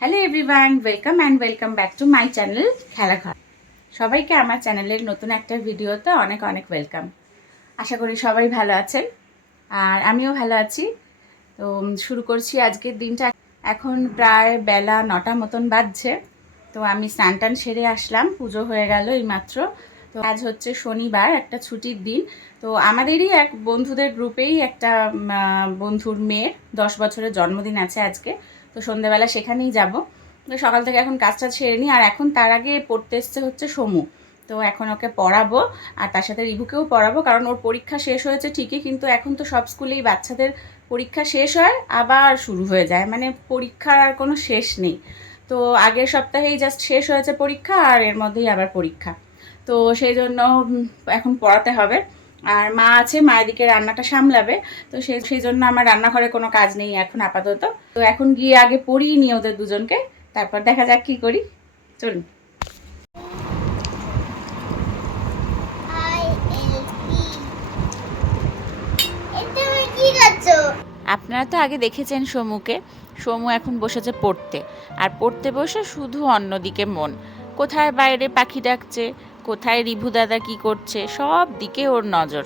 Hello everyone welcome and welcome back to my channel Khelaghar সবাইকে আমার চ্যানেলের নতুন একটা ভিডিওতে অনেক অনেক ওয়েলকাম আশা করি সবাই ভালো আছেন, আর আমিও ভালো আছি। তো শুরু করছি আজকের দিনটা। এখন প্রায় বেলা নটা মতন বাজছে। তো আমি স্নান টান সেরে আসলাম, পুজো হয়ে গেল এইমাত্র। তো আজ হচ্ছে শনিবার, একটা ছুটির দিন। তো আমাদেরই এক বন্ধুদের গ্রুপেই একটা বন্ধুর মেয়ের দশ বছরের জন্মদিন আছে আজকে। তো সন্ধ্যেবেলা সেখানেই যাব। তো সকাল থেকে এখন কাজটা সেরে নিই। আর এখন তার আগে পড়তে এসছে হচ্ছে সমু। তো এখন ওকে পড়াবো আর তার সাথে রিভুকেও পড়াবো। কারণ ওর পরীক্ষা শেষ হয়েছে ঠিকই, কিন্তু এখন তো সব স্কুলেই বাচ্চাদের পরীক্ষা শেষ হয়, আবার শুরু হয়ে যায়। মানে পরীক্ষার আর কোনো শেষ নেই। তো আগের সপ্তাহেই জাস্ট শেষ হয়েছে পরীক্ষা আর এর মধ্যেই আবার পরীক্ষা। তো সেই জন্য এখন পড়াতে হবে। আর মা আছে, মা এদিকে রান্নাটা সামলাবে। তো সেই সেই জন্য আমার রান্নাঘরে কোনো কাজ নেই এখন আপাতত। তো এখন গিয়ে আগে পড়িয়ে নিই ওদের দুজনকে, তারপর দেখা যাক কি করি। চলুন। আপনারা তো আগে দেখেছেন সমুকে। সমু এখন বসেছে পড়তে। আর পড়তে বসে শুধু অন্যদিকে মন। কোথায় বাইরে পাখি ডাকছে কোথায় রিভু দাদা কি করছে? সব দিকে ওর নজর।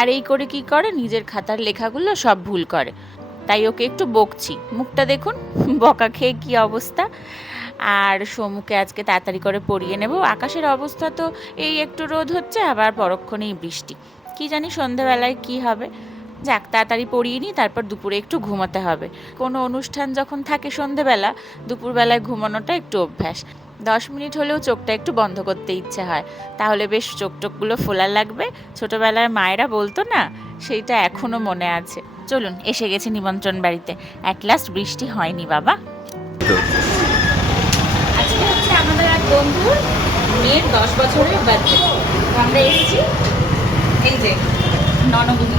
আর এই করে কি করে? নিজের খাতার লেখাগুলো সব ভুল করে। তাই ওকে একটু বকছি। মুখটা দেখুন, বকা খেয়ে কি অবস্থা। আর সমুকে আজকে তাড়াতাড়ি করে পড়িয়ে নেব। আকাশের অবস্থা তো এই একটু রোদ হচ্ছে, আবার পরক্ষণেই বৃষ্টি। কি জানি সন্ধ্যাবেলায় কি হবে। যাক, তাড়াতাড়ি পড়িয়ে নিই, তারপর দুপুরে একটু ঘুমাতে হবে। কোনো অনুষ্ঠান যখন থাকে সন্ধেবেলা দুপুরবেলায় ঘুমানোটা একটু অভ্যাস। দশ মিনিট হলেও চোখটা একটু বন্ধ করতে ইচ্ছে হয় তাহলে বেশ চোখ টোকগুলো ফোলা লাগবে ছোটবেলায় মায়েরা বলতো না সেইটা এখনও মনে আছে চলুন এসে গেছি নিমন্ত্রণ বাড়িতে অ্যাট লাস্ট বৃষ্টি হয়নি বাবা আজকে হচ্ছে আমাদের এক বন্ধুর মেয়ের দশ বছরের বার্থডে আমরা এসেছি এই যে ননগুনি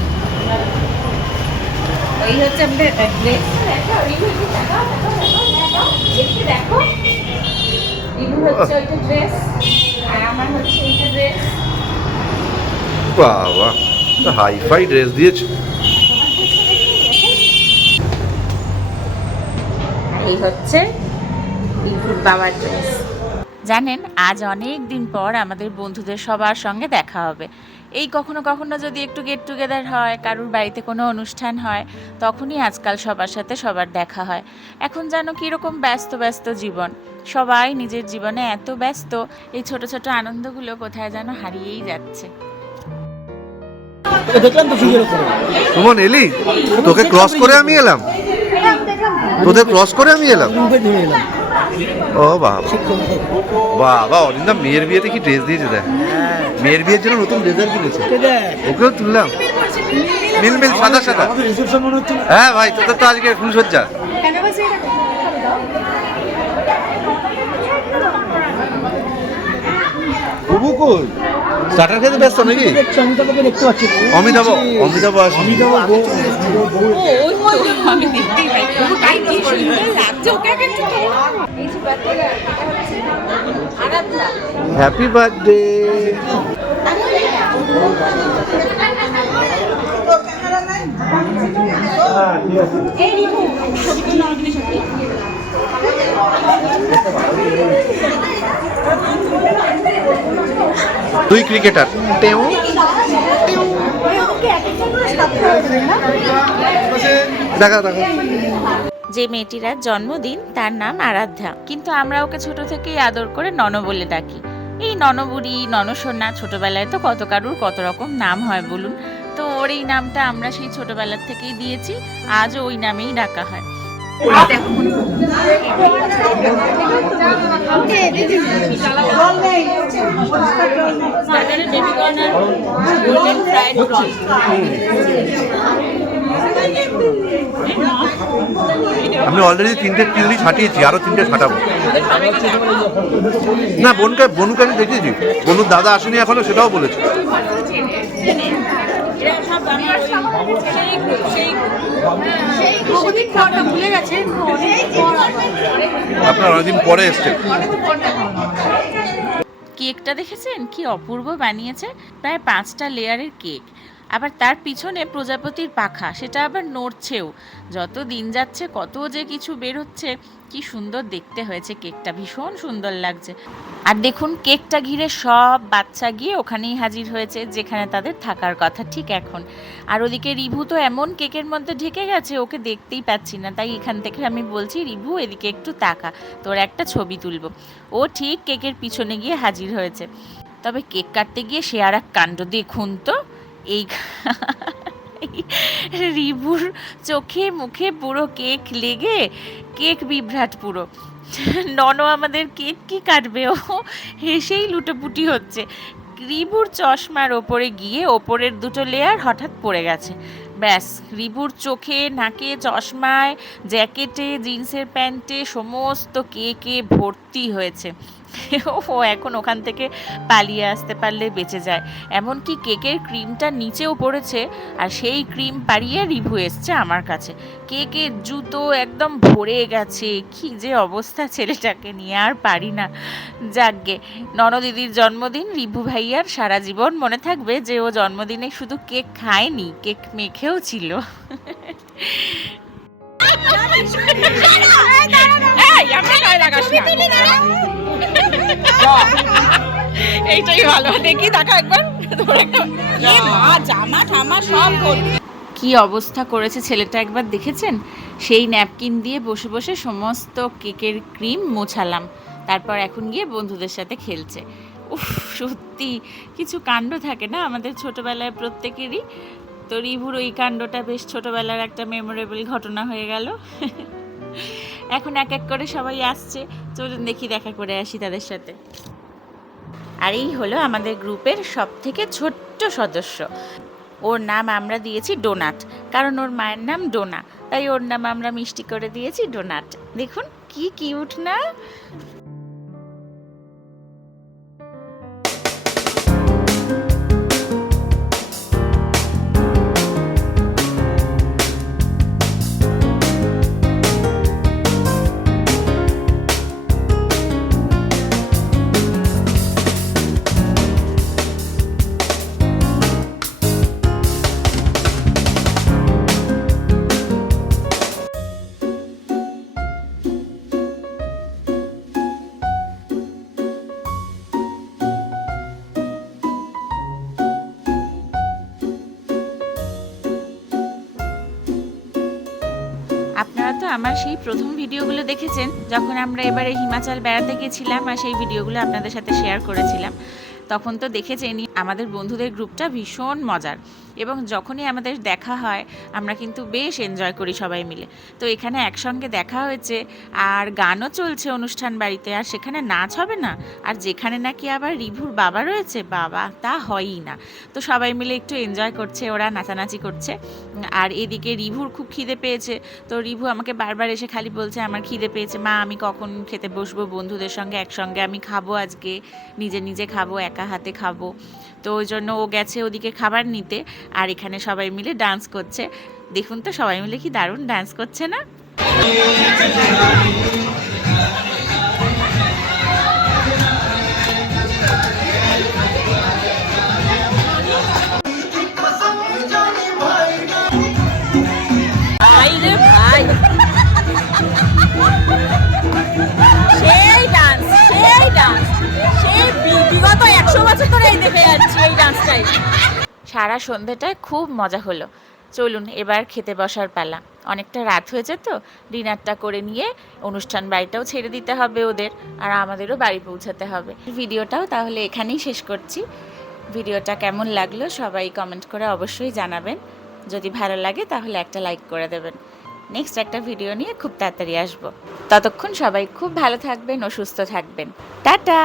ওই হচ্ছে আমাদের দেখো তাকাও। এদিকে দেখো বাবা হাই ড্রেস দিয়েছে। এই হচ্ছে বাবার ড্রেস জানেন আজ অনেক দিন পর আমাদের বন্ধুদের সবার সঙ্গে দেখা হবে। এই কখনো কখনো যদি একটু গেট টুগেদার হয় কারুর বাড়িতে কোনো অনুষ্ঠান হয় তখনই আজকাল সবার সাথে সবার দেখা হয়। এখন যেন কীরকম ব্যস্ত ব্যস্ত জীবন। সবাই নিজের জীবনে এত ব্যস্ত এই ছোট ছোট আনন্দগুলো কোথায় যেন হারিয়েই যাচ্ছে। দেখলাম তো সুমন এলি তোকে ক্রস করে আমি এলাম। তোদের ক্রস করে আমি এলাম। ও বাবা। বাবা অরিন্দা মেয়ের বিয়েতে কি ড্রেস দিয়েছে দেখ। মেয়ের বিয়ের জন্য নতুন ব্লেজার কিনেছে। ওকেও তুললাম। মিল মিল সাদা। সাদা। হ্যাঁ ভাই তোদের তো আজকে ফুলসজ্জা বুবু কই স্টার্টার খেতে ব্যস্ত নাকি? অমিতাভকে দেখতে পাচ্ছি। অমিতাভ অমিতাভ অমিতাভ বউ- বউ- আমি দেখতেই পাই তাই কি সুন্দর লাগছে ওকে আগে একটু তো। এই যে birthday এটা হচ্ছে আরাধ্যা হ্যাপি বার্থডে এই তুই ক্রিকেটার। টেউ। দেখা দেখা। যে মেয়েটির আজ জন্মদিন তার নাম আরাধ্যা। কিন্তু আমরা ওকে ছোট থেকেই আদর করে নন বলে ডাকি। এই ননবুড়ি ননসন্না ছোটবেলায় তো কত কারুর কত রকম নাম হয় বলুন? তো ওর এই নামটা আমরা সেই ছোটবেলার থেকেই দিয়েছি আজও ওই নামেই ডাকা হয়। আমি অলরেডি তিনটে তিনলি ছাটিয়েছি, আরও তিনটে ছাটাবো। না, বোনকে বনুকে আমি দেখিয়েছি। বনুর দাদা আসেনি এখনও, সেটাও বলেছে। এরা সব আমার সেই group, সেই group। বহুদিন পর ভুলে গেছে অনেক পর আবার। আপনার অনেকদিন পরে এসছেন কেকটা দেখেছেন কি অপূর্ব বানিয়েছে প্রায় পাঁচটা লেয়ারের কেক আবার তার পিছনে প্রজাপতির পাখা, সেটা আবার নড়ছেও। যত দিন যাচ্ছে, কত যে কিছু বেরোচ্ছে কি সুন্দর দেখতে হয়েছে কেকটা, ভীষণ সুন্দর লাগছে। আর দেখুন, কেকটা ঘিরে সব বাচ্চা গিয়ে ওখানেই হাজির হয়েছে, যেখানে তাদের থাকার কথা, ঠিক এখন। আর ওদিকে রিভু তো এমন কেকের মধ্যে ঢেকে গেছে, ওকে দেখতেই পাচ্ছি না। তাই এখান থেকে আমি বলছি, রিভু, এদিকে একটু তাকা, তোর একটা ছবি তুলবো। ও ঠিক কেকের পিছনে গিয়ে হাজির হয়েছে। তবে কেক কাটতে গিয়ে সে আর এক কাণ্ড, দেখুন তো। এই রিবুর চোখে মুখে পুরো কেক লেগে, কেক বিভ্রাট পুরো। নন আমাদের কেক কি কাটবে? ও হেসেই লুটোপুটি হচ্ছে। রিবুর চশমার ওপরে গিয়ে ওপরের দুটো লেয়ার হঠাৎ পড়ে গেছে। ব্যাস, রিবুর চোখে, নাকে, চশমায়, জ্যাকেটে, জিন্সের প্যান্টে, সমস্ত কেকে ভর্তি হয়েছে। ও এখন ওখান থেকে পালিয়ে আসতে পারলে বেঁচে যায়। এমনকি কেকের ক্রিমটা নিচেও পড়েছে আর সেই ক্রিম পাড়িয়ে রিভু এসছে আমার কাছে। কেকের জুতো একদম ভরে গেছে। কি যে অবস্থা ছেলেটাকে নিয়ে আর পারি না। যাকগে ননদিদির জন্মদিন রিভু ভাইয়ার সারা জীবন মনে থাকবে যে ও জন্মদিনে শুধু কেক খায়নি কেক মেখেও ছিল। এই, আমার গায়ে লাগাস না। এইটাই ভালো। দেখি দেখা একবার। মা জামা ঠামা সব কি অবস্থা করেছে ছেলেটা একবার দেখেছেন? সেই ন্যাপকিন দিয়ে বসে বসে সমস্ত কেকের ক্রিম মোছালাম। তারপর এখন গিয়ে বন্ধুদের সাথে খেলছে। উফ সত্যি কিছু কাণ্ড থাকে না আমাদের ছোটবেলায় প্রত্যেকেরই? তো রিভুর ওই কাণ্ডটা বেশ ছোটবেলার একটা মেমোরেবল ঘটনা হয়ে গেল। এখন এক এক করে সবাই আসছে। চলুন দেখি, দেখা করে আসি তাদের সাথে। আর এই হলো আমাদের গ্রুপের সব থেকে ছোট্ট সদস্য। ওর নাম আমরা দিয়েছি ডোনাট, কারণ ওর মায়ের নাম ডোনা। তাই ওর নাম আমরা মিষ্টি করে দিয়েছি ডোনাট। দেখুন, কি কিউট না? আমার সেই প্রথম ভিডিওগুলো দেখেছেন, যখন আমরা এবারে হিমাচল বেড়াতে গেছিলাম আর সেই ভিডিওগুলো আপনাদের সাথে শেয়ার করেছিলাম। তখন তো দেখেছেনই আমাদের বন্ধুদের গ্রুপটা ভীষণ মজার। এবং যখনই আমাদের দেখা হয়, আমরা কিন্তু বেশ এনজয় করি সবাই মিলে। তো এখানে একসঙ্গে দেখা হয়েছে, আর গানও চলছে অনুষ্ঠান বাড়িতে, আর সেখানে নাচ হবে না? আর যেখানে নাকি আবার রিভুর বাবা রয়েছে, বাবা তা হয়ই না। তো সবাই মিলে একটু এনজয় করছে, ওরা নাচানাচি করছে। আর এদিকে রিভুর খুব খিদে পেয়েছে। তো রিভু আমাকে বারবার এসে খালি বলছে, আমার খিদে পেয়েছে, মা, আমি কখন খেতে বসবো? বন্ধুদের সঙ্গে একসঙ্গে আমি খাব আজকে, নিজে নিজে খাব, একা হাতে খাব। তো ওই জন্য ও গেছে ওদিকে খাবার নিতে আর এখানে সবাই মিলে ডান্স করছে। দেখুন তো সবাই মিলে কি দারুণ ডান্স করছে না? সারা সন্ধেটায় খুব মজা হলো। চলুন, এবার খেতে বসার পালা। অনেকটা রাত হয়েছে তো ডিনারটা করে নিয়ে অনুষ্ঠান বাড়িটাও ছেড়ে দিতে হবে ওদের আর আমাদেরও বাড়ি পৌঁছাতে হবে। ভিডিওটাও তাহলে এখানেই শেষ করছি। ভিডিওটা কেমন লাগল সবাই কমেন্ট করে অবশ্যই জানাবেন। যদি ভালো লাগে তাহলে একটা লাইক করে দেবেন। নেক্সট একটা ভিডিও নিয়ে খুব তাড়াতাড়ি আসব। ততক্ষণ সবাই খুব ভালো থাকবেন ও সুস্থ থাকবেন। টাটা!